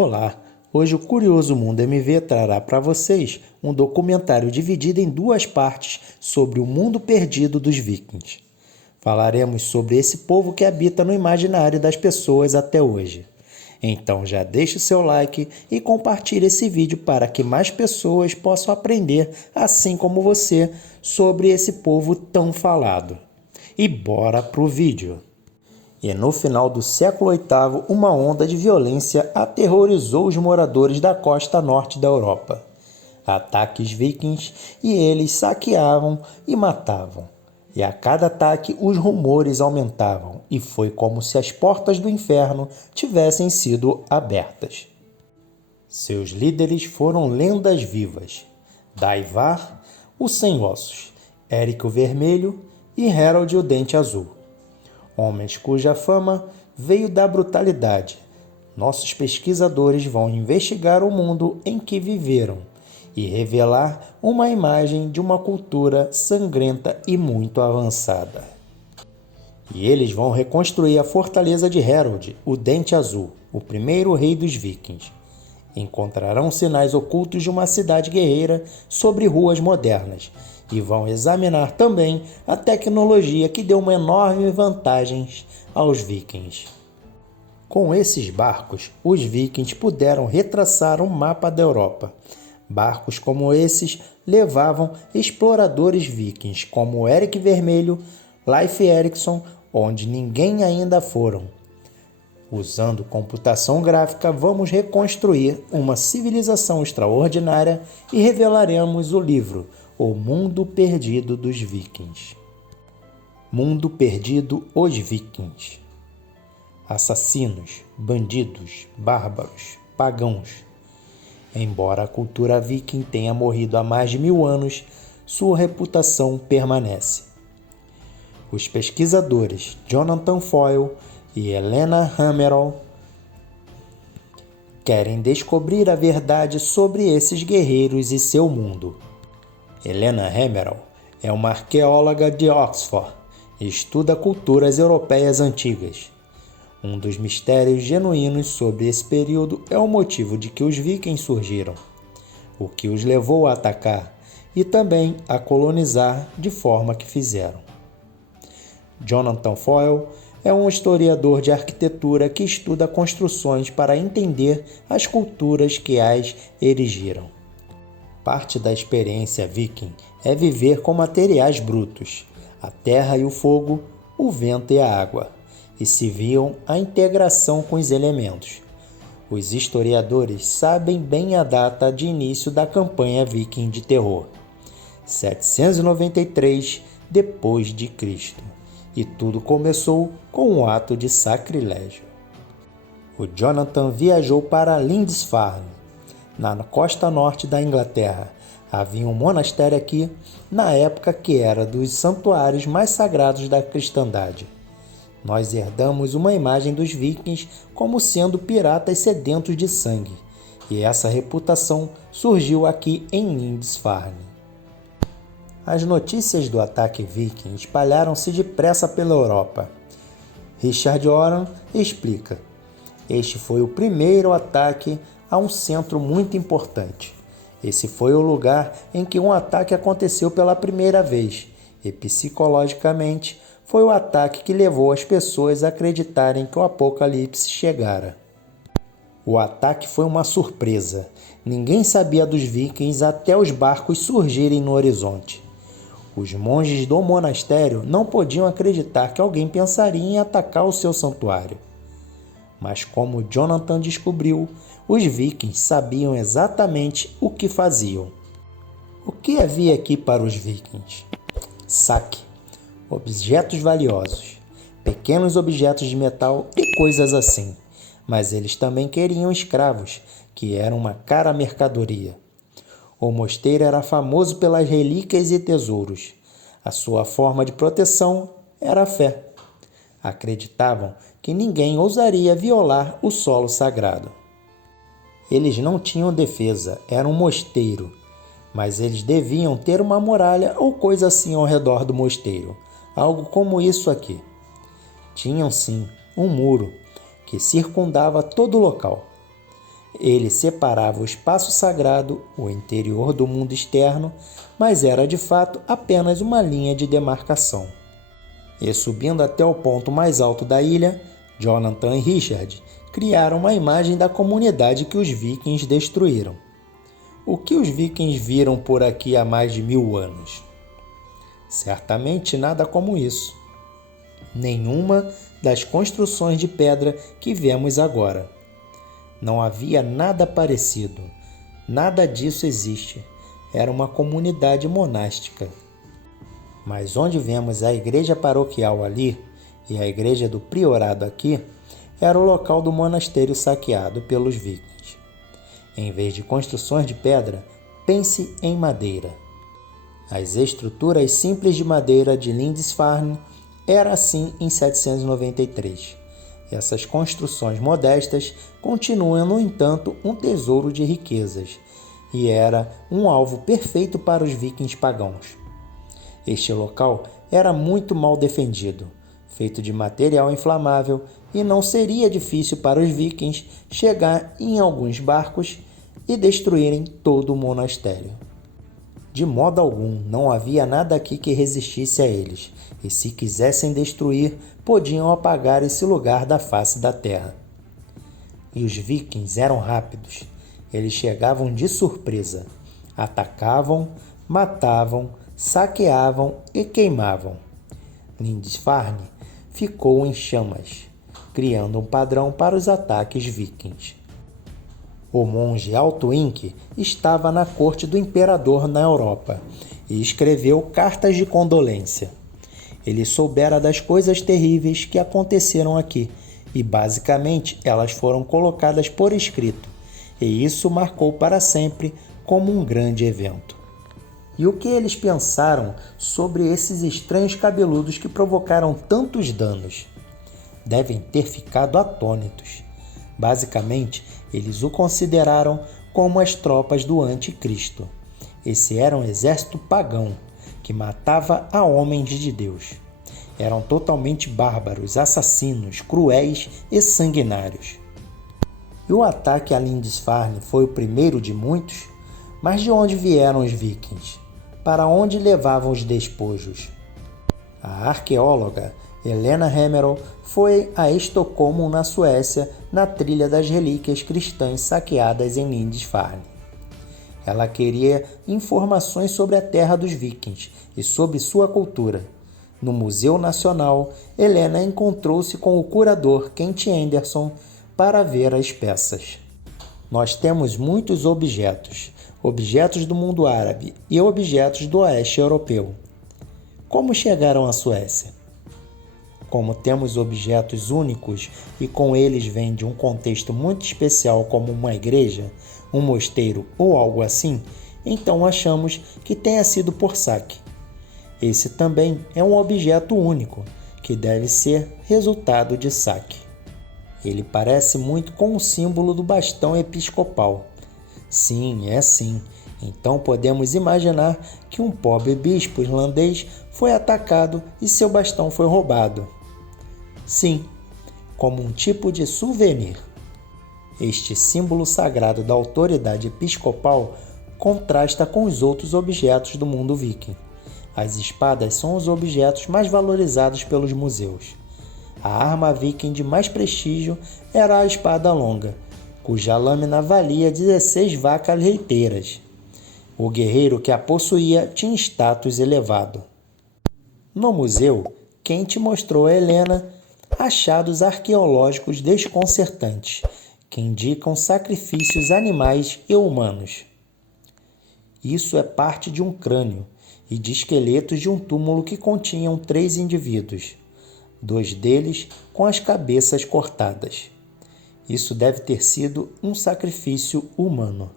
Olá, hoje o Curioso Mundo MV trará para vocês um documentário dividido em duas partes sobre o mundo perdido dos vikings. Falaremos sobre esse povo que habita no imaginário das pessoas até hoje. Então já deixe o seu like e compartilhe esse vídeo para que mais pessoas possam aprender, assim como você, sobre esse povo tão falado. E bora pro vídeo! E no final do século VIII, uma onda de violência aterrorizou os moradores da costa norte da Europa. Ataques vikings e eles saqueavam e matavam. E a cada ataque os rumores aumentavam e foi como se as portas do inferno tivessem sido abertas. Seus líderes foram lendas vivas: Daivar, o Sem Ossos, Eric o Vermelho e Harold o Dente Azul. Homens cuja fama veio da brutalidade. Nossos pesquisadores vão investigar o mundo em que viveram e revelar uma imagem de uma cultura sangrenta e muito avançada. E eles vão reconstruir a fortaleza de Harold, o Dente Azul, o primeiro rei dos vikings. Encontrarão sinais ocultos de uma cidade guerreira sobre ruas modernas e vão examinar também a tecnologia que deu uma enorme vantagem aos vikings. Com esses barcos, os vikings puderam retraçar um mapa da Europa. Barcos como esses levavam exploradores vikings como Eric Vermelho, Leif Erikson, onde ninguém ainda foram. Usando computação gráfica, vamos reconstruir uma civilização extraordinária e revelaremos o livro O Mundo Perdido dos Vikings. Mundo Perdido, os Vikings. Assassinos, bandidos, bárbaros, pagãos. Embora a cultura viking tenha morrido há mais de 1000 anos, sua reputação permanece. Os pesquisadores Jonathan Foyle e Helena Hammerall querem descobrir a verdade sobre esses guerreiros e seu mundo. Helena Hammerall é uma arqueóloga de Oxford e estuda culturas europeias antigas. Um dos mistérios genuínos sobre esse período é o motivo de que os vikings surgiram, o que os levou a atacar e também a colonizar de forma que fizeram. Jonathan Foyle é um historiador de arquitetura que estuda construções para entender as culturas que as erigiram. Parte da experiência viking é viver com materiais brutos, a terra e o fogo, o vento e a água, e se viam a integração com os elementos. Os historiadores sabem bem a data de início da campanha viking de terror, 793 depois de Cristo. E tudo começou com um ato de sacrilégio. O Jonathan viajou para Lindisfarne, na costa norte da Inglaterra. Havia um monastério aqui, na época que era dos santuários mais sagrados da cristandade. Nós herdamos uma imagem dos vikings como sendo piratas sedentos de sangue, e essa reputação surgiu aqui em Lindisfarne. As notícias do ataque viking espalharam-se depressa pela Europa. Richard Oran explica: este foi o primeiro ataque a um centro muito importante. Esse foi o lugar em que um ataque aconteceu pela primeira vez, e psicologicamente foi o ataque que levou as pessoas a acreditarem que o apocalipse chegara. O ataque foi uma surpresa. Ninguém sabia dos vikings até os barcos surgirem no horizonte. Os monges do monastério não podiam acreditar que alguém pensaria em atacar o seu santuário. Mas como Jonathan descobriu, os vikings sabiam exatamente o que faziam. O que havia aqui para os vikings? Saque, objetos valiosos, pequenos objetos de metal e coisas assim. Mas eles também queriam escravos, que eram uma cara mercadoria. O mosteiro era famoso pelas relíquias e tesouros. A sua forma de proteção era a fé. Acreditavam que ninguém ousaria violar o solo sagrado. Eles não tinham defesa, era um mosteiro, mas eles deviam ter uma muralha ou coisa assim ao redor do mosteiro, algo como isso aqui. Tinham sim um muro que circundava todo o local. Ele separava o espaço sagrado, o interior do mundo externo, mas era de fato apenas uma linha de demarcação. E subindo até o ponto mais alto da ilha, Jonathan e Richard criaram uma imagem da comunidade que os vikings destruíram. O que os vikings viram por aqui há mais de 1000 anos? Certamente nada como isso. Nenhuma das construções de pedra que vemos agora. Não havia nada parecido. Nada disso existe. Era uma comunidade monástica. Mas onde vemos a igreja paroquial ali e a igreja do priorado aqui, era o local do monasterio saqueado pelos vikings. Em vez de construções de pedra, pense em madeira. As estruturas simples de madeira de Lindisfarne era assim em 793. Essas construções modestas continuam, no entanto, um tesouro de riquezas, e era um alvo perfeito para os vikings pagãos. Este local era muito mal defendido, feito de material inflamável, e não seria difícil para os vikings chegar em alguns barcos e destruírem todo o monastério. De modo algum, não havia nada aqui que resistisse a eles, e se quisessem destruir, podiam apagar esse lugar da face da terra. E os vikings eram rápidos. Eles chegavam de surpresa, atacavam, matavam, saqueavam e queimavam. Lindisfarne ficou em chamas, criando um padrão para os ataques vikings. O monge Altoink estava na corte do imperador na Europa e escreveu cartas de condolência. Ele soubera das coisas terríveis que aconteceram aqui e, basicamente, elas foram colocadas por escrito, e isso marcou para sempre como um grande evento. E o que eles pensaram sobre esses estranhos cabeludos que provocaram tantos danos? Devem ter ficado atônitos. Basicamente, eles o consideraram como as tropas do anticristo. Esse era um exército pagão que matava a homens de Deus. Eram totalmente bárbaros, assassinos, cruéis e sanguinários. E o ataque a Lindisfarne foi o primeiro de muitos? Mas de onde vieram os vikings? Para onde levavam os despojos? A arqueóloga Helena Hemmerl foi a Estocolmo, na Suécia, na trilha das relíquias cristãs saqueadas em Lindisfarne. Ela queria informações sobre a terra dos vikings e sobre sua cultura. No Museu Nacional, Helena encontrou-se com o curador Kent Anderson para ver as peças. Nós temos muitos objetos do mundo árabe e objetos do oeste europeu. Como chegaram à Suécia? Como temos objetos únicos e com eles vêm de um contexto muito especial como uma igreja, um mosteiro ou algo assim, então achamos que tenha sido por saque. Esse também é um objeto único, que deve ser resultado de saque. Ele parece muito com o símbolo do bastão episcopal. Sim, é assim. Então podemos imaginar que um pobre bispo irlandês foi atacado e seu bastão foi roubado. Sim, como um tipo de souvenir. Este símbolo sagrado da autoridade episcopal contrasta com os outros objetos do mundo viking. As espadas são os objetos mais valorizados pelos museus. A arma viking de mais prestígio era a espada longa, cuja lâmina valia 16 vacas leiteiras. O guerreiro que a possuía tinha status elevado. No museu, Kent mostrou a Helena achados arqueológicos desconcertantes, que indicam sacrifícios animais e humanos. Isso é parte de um crânio e de esqueletos de um túmulo que continham 3 indivíduos, 2 deles com as cabeças cortadas. Isso deve ter sido um sacrifício humano.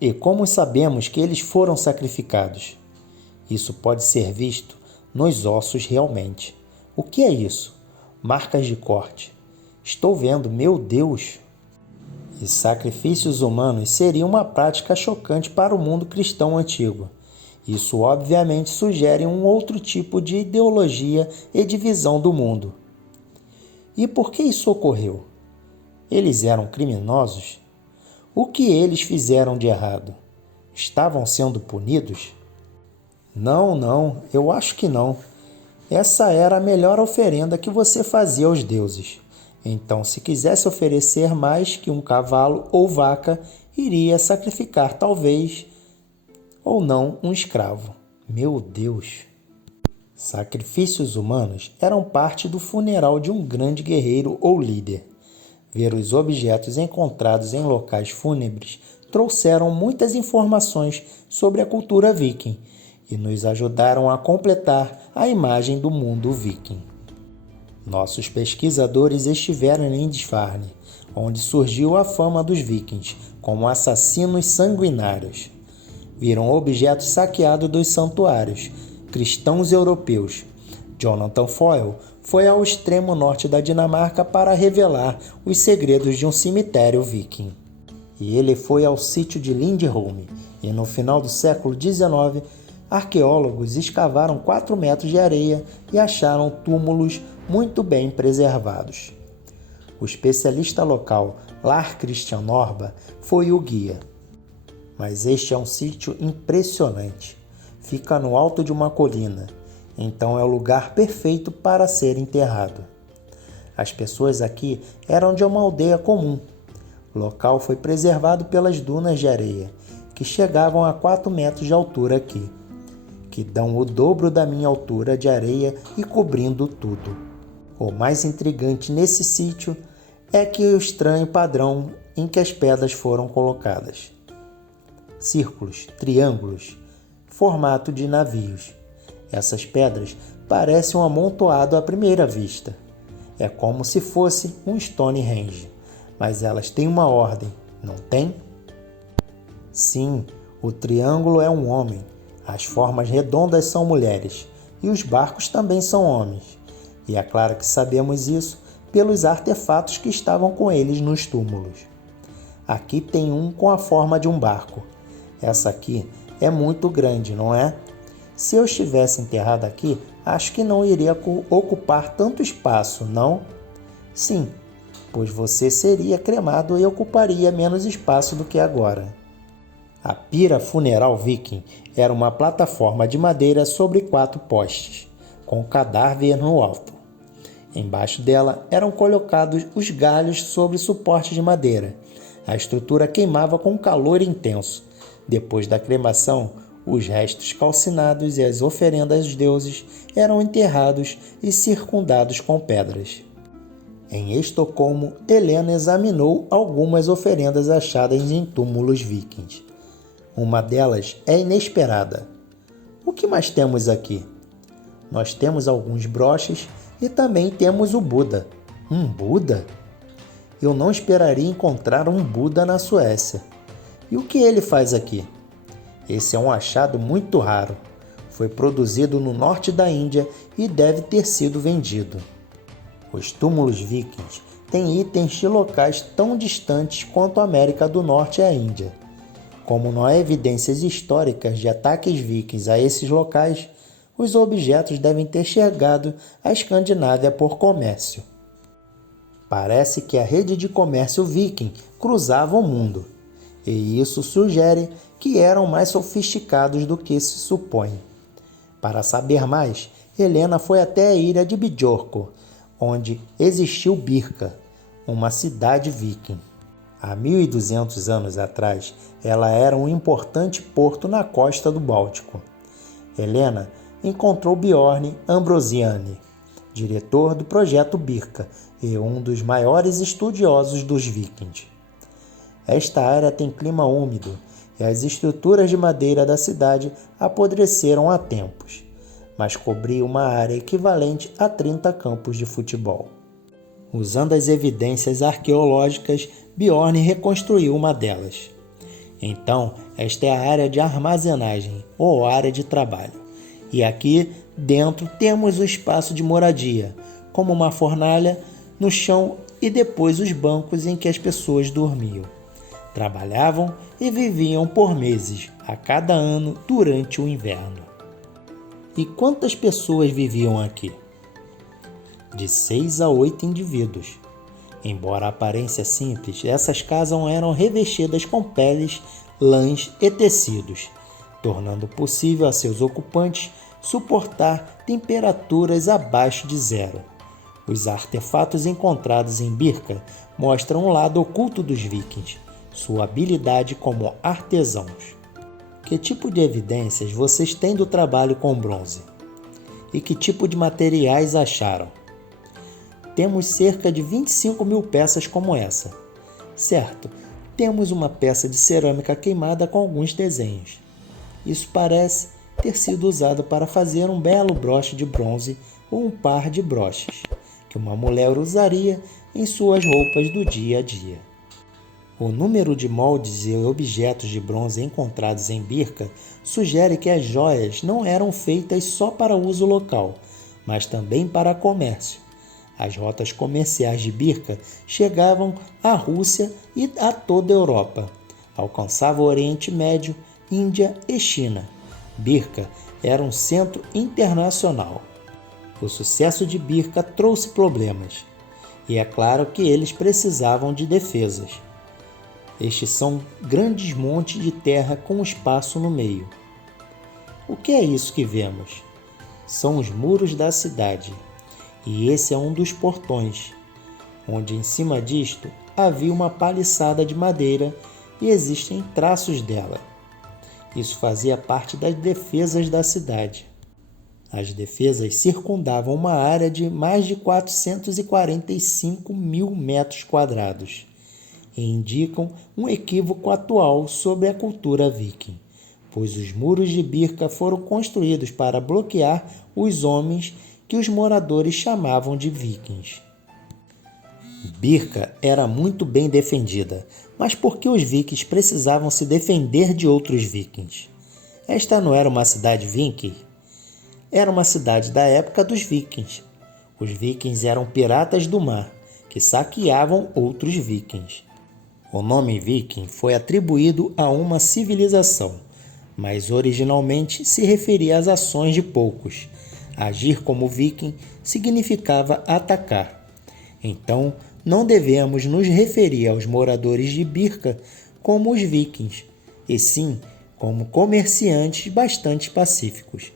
E como sabemos que eles foram sacrificados? Isso pode ser visto nos ossos realmente. O que é isso? Marcas de corte. Estou vendo, meu Deus! E sacrifícios humanos seriam uma prática chocante para o mundo cristão antigo. Isso obviamente sugere um outro tipo de ideologia e divisão do mundo. E por que isso ocorreu? Eles eram criminosos? O que eles fizeram de errado? Estavam sendo punidos? Não, eu acho que não. Essa era a melhor oferenda que você fazia aos deuses. Então, se quisesse oferecer mais que um cavalo ou vaca, iria sacrificar talvez ou não um escravo. Meu Deus! Sacrifícios humanos eram parte do funeral de um grande guerreiro ou líder. Ver os objetos encontrados em locais fúnebres trouxeram muitas informações sobre a cultura viking e nos ajudaram a completar a imagem do mundo viking. Nossos pesquisadores estiveram em Lindisfarne, onde surgiu a fama dos vikings como assassinos sanguinários. Viram objetos saqueados dos santuários cristãos europeus. Jonathan Foyle foi ao extremo norte da Dinamarca para revelar os segredos de um cemitério viking. E ele foi ao sítio de Lindholm, e no final do século XIX, arqueólogos escavaram 4 metros de areia e acharam túmulos muito bem preservados. O especialista local, Lars Christian Norba, foi o guia. Mas este é um sítio impressionante. Fica no alto de uma colina, então é o lugar perfeito para ser enterrado. As pessoas aqui eram de uma aldeia comum. O local foi preservado pelas dunas de areia, que chegavam a 4 metros de altura aqui, que dão o dobro da minha altura de areia e cobrindo tudo. O mais intrigante nesse sítio é que o estranho padrão em que as pedras foram colocadas. Círculos, triângulos, formato de navios. Essas pedras parecem um amontoado à primeira vista. É como se fosse um Stonehenge, mas elas têm uma ordem, não tem? Sim, o triângulo é um homem, as formas redondas são mulheres e os barcos também são homens. E é claro que sabemos isso pelos artefatos que estavam com eles nos túmulos. Aqui tem um com a forma de um barco. Essa aqui é muito grande, não é? Se eu estivesse enterrado aqui, acho que não iria ocupar tanto espaço, não? Sim, pois você seria cremado e ocuparia menos espaço do que agora. A pira funeral viking era uma plataforma de madeira sobre 4 postes, com o cadáver no alto. Embaixo dela eram colocados os galhos sobre suporte de madeira. A estrutura queimava com calor intenso. Depois da cremação, os restos calcinados e as oferendas dos deuses eram enterrados e circundados com pedras. Em Estocolmo, Helena examinou algumas oferendas achadas em túmulos vikings. Uma delas é inesperada. O que mais temos aqui? Nós temos alguns broches e também temos o Buda. Um Buda? Eu não esperaria encontrar um Buda na Suécia. E o que ele faz aqui? Esse é um achado muito raro. Foi produzido no norte da Índia e deve ter sido vendido. Os túmulos vikings têm itens de locais tão distantes quanto a América do Norte e a Índia. Como não há evidências históricas de ataques vikings a esses locais, os objetos devem ter chegado à Escandinávia por comércio. Parece que a rede de comércio viking cruzava o mundo, e isso sugere que eram mais sofisticados do que se supõe. Para saber mais, Helena foi até a ilha de Björkö, onde existiu Birka, uma cidade viking. Há 1.200 anos atrás, ela era um importante porto na costa do Báltico. Helena encontrou Bjorn Ambrosiani, diretor do projeto Birka e um dos maiores estudiosos dos vikings. Esta área tem clima úmido e as estruturas de madeira da cidade apodreceram há tempos, mas cobriu uma área equivalente a 30 campos de futebol. Usando as evidências arqueológicas, Bjorn reconstruiu uma delas. Então, esta é a área de armazenagem ou área de trabalho. E aqui dentro temos o espaço de moradia, como uma fornalha no chão e depois os bancos em que as pessoas dormiam. Trabalhavam e viviam por meses, a cada ano, durante o inverno. E quantas pessoas viviam aqui? De 6 a 8 indivíduos. Embora a aparência simples, essas casas eram revestidas com peles, lãs e tecidos, tornando possível a seus ocupantes suportar temperaturas abaixo de zero. Os artefatos encontrados em Birka mostram um lado oculto dos vikings, sua habilidade como artesãos. Que tipo de evidências vocês têm do trabalho com bronze? E que tipo de materiais acharam? Temos cerca de 25 mil peças como essa. Certo, temos uma peça de cerâmica queimada com alguns desenhos. Isso parece ter sido usado para fazer um belo broche de bronze ou um par de broches, que uma mulher usaria em suas roupas do dia a dia. O número de moldes e objetos de bronze encontrados em Birka sugere que as joias não eram feitas só para uso local, mas também para comércio. As rotas comerciais de Birka chegavam à Rússia e a toda a Europa. Alcançavam o Oriente Médio, Índia e China. Birka era um centro internacional. O sucesso de Birka trouxe problemas, e é claro que eles precisavam de defesas. Estes são grandes montes de terra com espaço no meio. O que é isso que vemos? São os muros da cidade. E esse é um dos portões, onde em cima disto havia uma paliçada de madeira e existem traços dela. Isso fazia parte das defesas da cidade. As defesas circundavam uma área de mais de 445 mil metros quadrados e indicam um equívoco atual sobre a cultura viking, pois os muros de Birka foram construídos para bloquear os homens que os moradores chamavam de vikings. Birka era muito bem defendida, mas por que os vikings precisavam se defender de outros vikings? Esta não era uma cidade viking? Era uma cidade da época dos vikings. Os vikings eram piratas do mar, que saqueavam outros vikings. O nome viking foi atribuído a uma civilização, mas originalmente se referia às ações de poucos. Agir como viking significava atacar. Então, não devemos nos referir aos moradores de Birka como os vikings, e sim como comerciantes bastante pacíficos.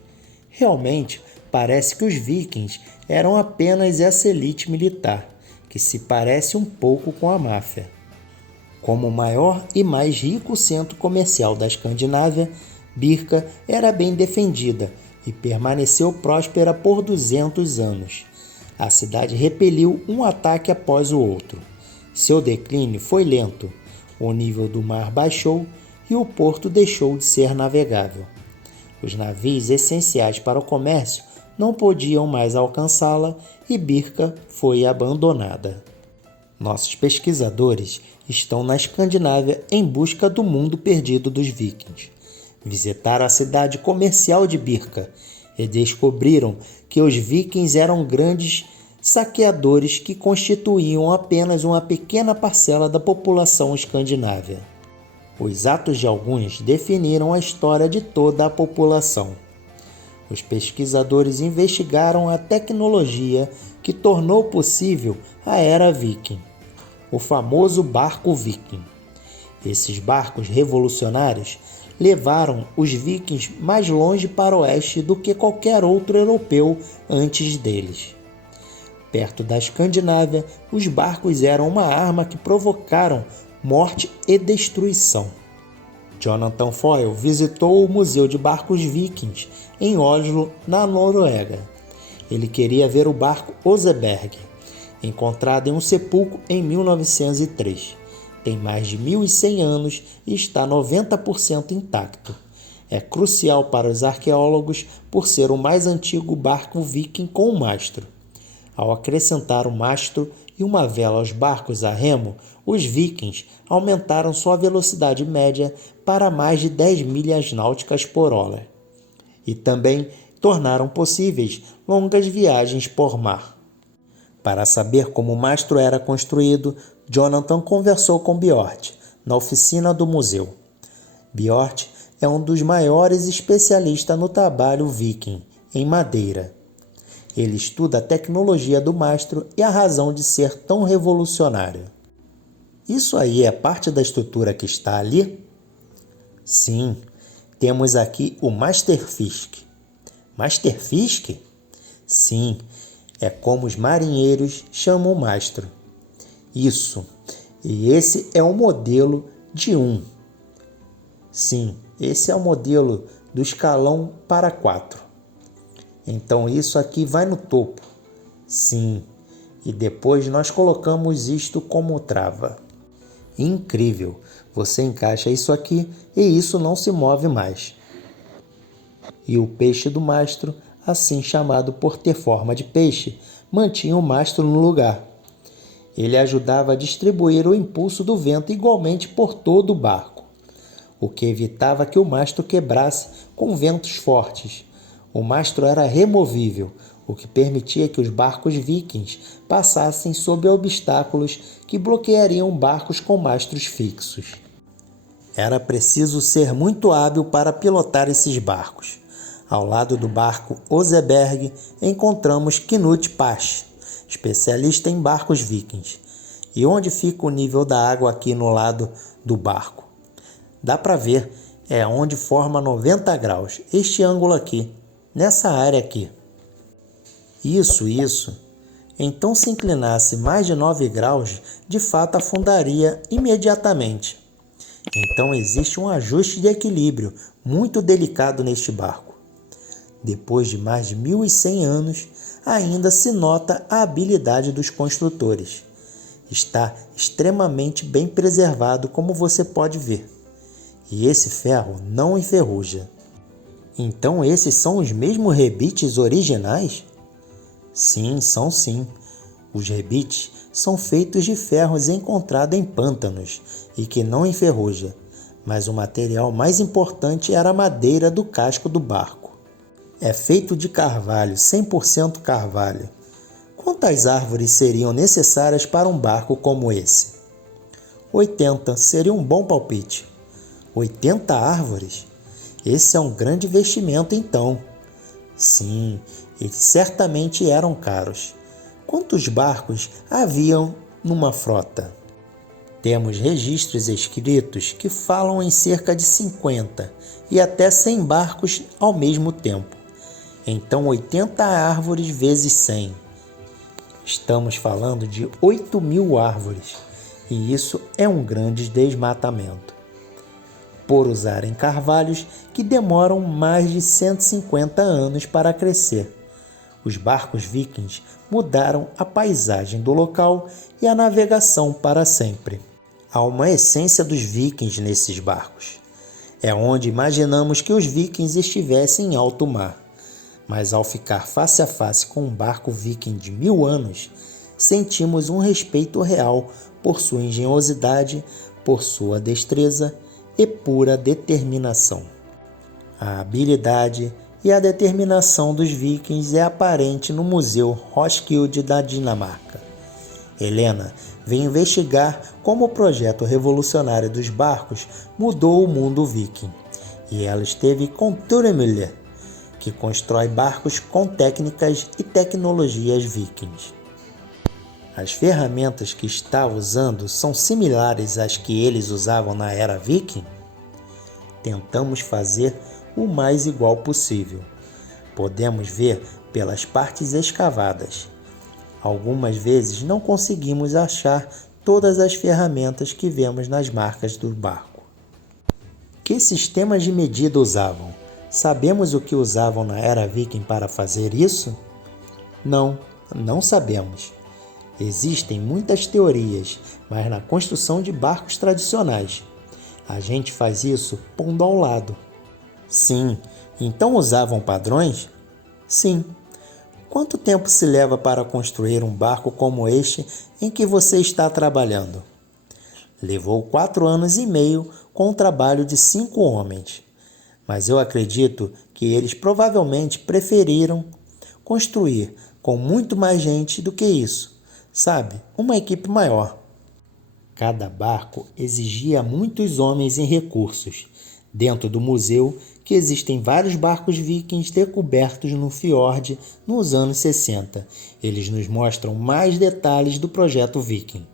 Realmente, parece que os vikings eram apenas essa elite militar, que se parece um pouco com a máfia. Como o maior e mais rico centro comercial da Escandinávia, Birka era bem defendida e permaneceu próspera por 200 anos. A cidade repeliu um ataque após o outro. Seu declínio foi lento, o nível do mar baixou e o porto deixou de ser navegável. Os navios essenciais para o comércio não podiam mais alcançá-la e Birka foi abandonada. Nossos pesquisadores estão na Escandinávia em busca do mundo perdido dos vikings. Visitaram a cidade comercial de Birka e descobriram que os vikings eram grandes saqueadores que constituíam apenas uma pequena parcela da população escandinava. Os atos de alguns definiram a história de toda a população. Os pesquisadores investigaram a tecnologia que tornou possível a era viking, o famoso barco viking. Esses barcos revolucionários levaram os vikings mais longe para o oeste do que qualquer outro europeu antes deles. Perto da Escandinávia, os barcos eram uma arma que provocaram morte e destruição. Jonathan Foyle visitou o Museu de Barcos Vikings em Oslo, na Noruega. Ele queria ver o barco Oseberg, encontrado em um sepulcro em 1903. Tem mais de 1.100 anos e está 90% intacto. É crucial para os arqueólogos por ser o mais antigo barco viking com um mastro. Ao acrescentar um mastro e uma vela aos barcos a remo, os vikings aumentaram sua velocidade média para mais de 10 milhas náuticas por hora. E também tornaram possíveis longas viagens por mar. Para saber como o mastro era construído, Jonathan conversou com Bjort, na oficina do museu. Bjort é um dos maiores especialistas no trabalho viking, em madeira. Ele estuda a tecnologia do mastro e a razão de ser tão revolucionário. Isso aí é parte da estrutura que está ali? Sim, temos aqui o Master Fisk. Master Fisk? Sim, é como os marinheiros chamam o mastro. Isso, e esse é o modelo de 1. Sim, esse é o modelo do escalão para 4. Então isso aqui vai no topo. Sim, e depois nós colocamos isto como trava. Incrível! Você encaixa isso aqui e isso não se move mais. E o peixe do mastro, assim chamado por ter forma de peixe, mantinha o mastro no lugar. Ele ajudava a distribuir o impulso do vento igualmente por todo o barco, o que evitava que o mastro quebrasse com ventos fortes. O mastro era removível, o que permitia que os barcos vikings passassem sob obstáculos que bloqueariam barcos com mastros fixos. Era preciso ser muito hábil para pilotar esses barcos. Ao lado do barco Oseberg encontramos Knut Pasch, especialista em barcos vikings. E onde fica o nível da água aqui no lado do barco? Dá para ver, é onde forma 90 graus, este ângulo aqui, nessa área aqui. Isso. Então, se inclinasse mais de 9 graus, de fato afundaria imediatamente. Então, existe um ajuste de equilíbrio muito delicado neste barco. Depois de mais de 1.100 anos, ainda se nota a habilidade dos construtores. Está extremamente bem preservado, como você pode ver. E esse ferro não enferruja. Então, esses são os mesmos rebites originais? Sim, são sim. Os rebites são feitos de ferros encontrados em pântanos e que não enferruja, mas o material mais importante era a madeira do casco do barco. É feito de carvalho, 100% carvalho. Quantas árvores seriam necessárias para um barco como esse? 80 seria um bom palpite. 80 árvores? Esse é um grande investimento então. Sim, eles certamente eram caros. Quantos barcos haviam numa frota? Temos registros escritos que falam em cerca de 50 e até 100 barcos ao mesmo tempo. Então 80 árvores vezes 100. Estamos falando de 8.000 árvores e isso é um grande desmatamento. Por usarem carvalhos que demoram mais de 150 anos para crescer. Os barcos vikings mudaram a paisagem do local e a navegação para sempre. Há uma essência dos vikings nesses barcos. É onde imaginamos que os vikings estivessem em alto mar. Mas ao ficar face a face com um barco viking de 1.000 anos, sentimos um respeito real por sua engenhosidade, por sua destreza e pura determinação. A habilidade e a determinação dos vikings é aparente no Museu Roskilde da Dinamarca. Helena vem investigar como o projeto revolucionário dos barcos mudou o mundo viking, e ela esteve com Ture Müller, que constrói barcos com técnicas e tecnologias vikings. As ferramentas que está usando são similares às que eles usavam na era viking? Tentamos fazer o mais igual possível. Podemos ver pelas partes escavadas. Algumas vezes não conseguimos achar todas as ferramentas que vemos nas marcas do barco. Que sistemas de medida usavam? Sabemos o que usavam na era viking para fazer isso? Não sabemos. Existem muitas teorias, mas na construção de barcos tradicionais, a gente faz isso pondo ao lado. Sim, então usavam padrões? Sim. Quanto tempo se leva para construir um barco como este em que você está trabalhando? Levou 4 anos e meio com o trabalho de 5 homens. Mas eu acredito que eles provavelmente preferiram construir com muito mais gente do que isso. Sabe, uma equipe maior. Cada barco exigia muitos homens e recursos. Dentro do museu, que existem vários barcos vikings descobertos no fiord nos anos 60. Eles nos mostram mais detalhes do projeto Viking.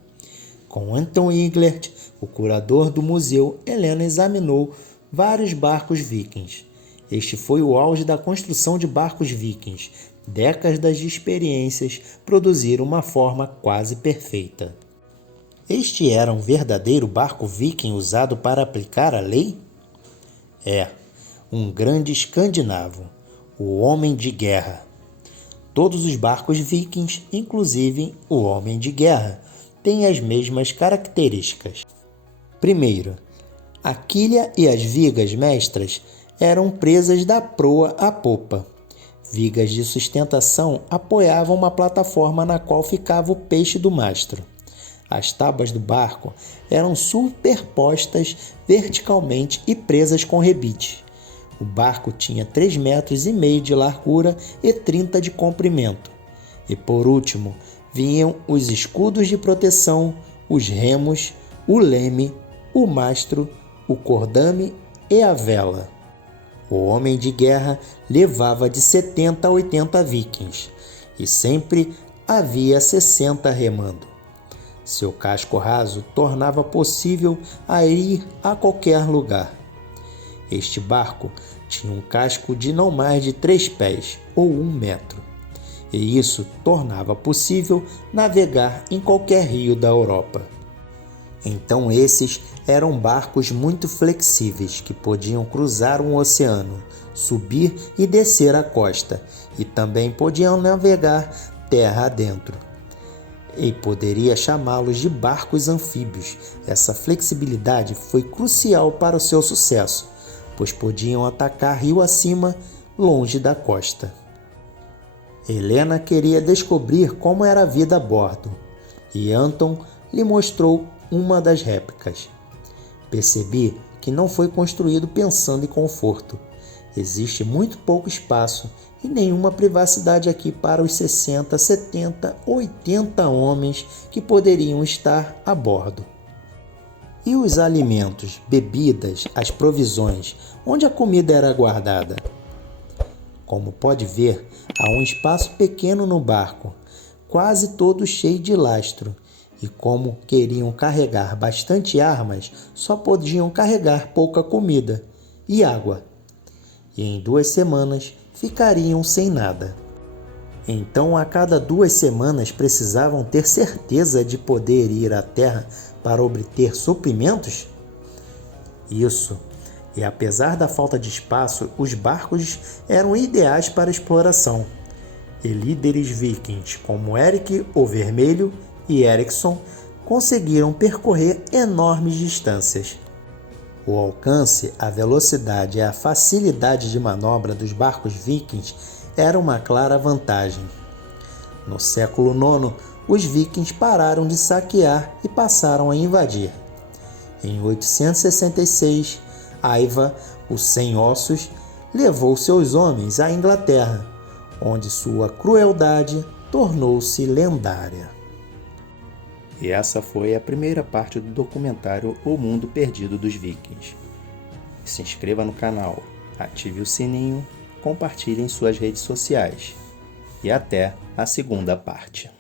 Com Anton Englert, o curador do museu, Helena examinou vários barcos vikings. Este foi o auge da construção de barcos vikings. Décadas de experiências produziram uma forma quase perfeita. Este era um verdadeiro barco viking usado para aplicar a lei? Um grande escandinavo, o Homem de Guerra. Todos os barcos vikings, inclusive o Homem de Guerra, têm as mesmas características. Primeiro, a quilha e as vigas mestras eram presas da proa à popa. Vigas de sustentação apoiavam uma plataforma na qual ficava o peixe do mastro. As tábuas do barco eram superpostas verticalmente e presas com rebite. O barco tinha 3,5 metros de largura e 30 de comprimento. E por último, vinham os escudos de proteção, os remos, o leme, o mastro, o cordame e a vela. O Homem de Guerra levava de 70 a 80 vikings, e sempre havia 60 remando. Seu casco raso tornava possível a ir a qualquer lugar. Este barco tinha um casco de não mais de 3 pés ou 1 metro, e isso tornava possível navegar em qualquer rio da Europa. Então esses eram barcos muito flexíveis que podiam cruzar um oceano, subir e descer a costa, e também podiam navegar terra adentro. E poderia chamá-los de barcos anfíbios. Essa flexibilidade foi crucial para o seu sucesso, pois podiam atacar rio acima, longe da costa. Helena queria descobrir como era a vida a bordo, e Anton lhe mostrou uma das réplicas. Percebi que não foi construído pensando em conforto. Existe muito pouco espaço e nenhuma privacidade aqui para os 60, 70, 80 homens que poderiam estar a bordo. E os alimentos, bebidas, as provisões, onde a comida era guardada? Como pode ver, há um espaço pequeno no barco, quase todo cheio de lastro, e como queriam carregar bastante armas, só podiam carregar pouca comida e água. E em 2 semanas ficariam sem nada. Então, a cada 2 semanas precisavam ter certeza de poder ir à terra para obter suprimentos? Isso. E apesar da falta de espaço, os barcos eram ideais para exploração. E líderes vikings como Erik o Vermelho e Eriksson conseguiram percorrer enormes distâncias. O alcance, a velocidade e a facilidade de manobra dos barcos vikings era uma clara vantagem. No século IX, os vikings pararam de saquear e passaram a invadir. Em 866, Aiva, o Sem Ossos, levou seus homens à Inglaterra, onde sua crueldade tornou-se lendária. E essa foi a primeira parte do documentário O Mundo Perdido dos Vikings. Se inscreva no canal, ative o sininho, compartilhe em suas redes sociais. E até a segunda parte.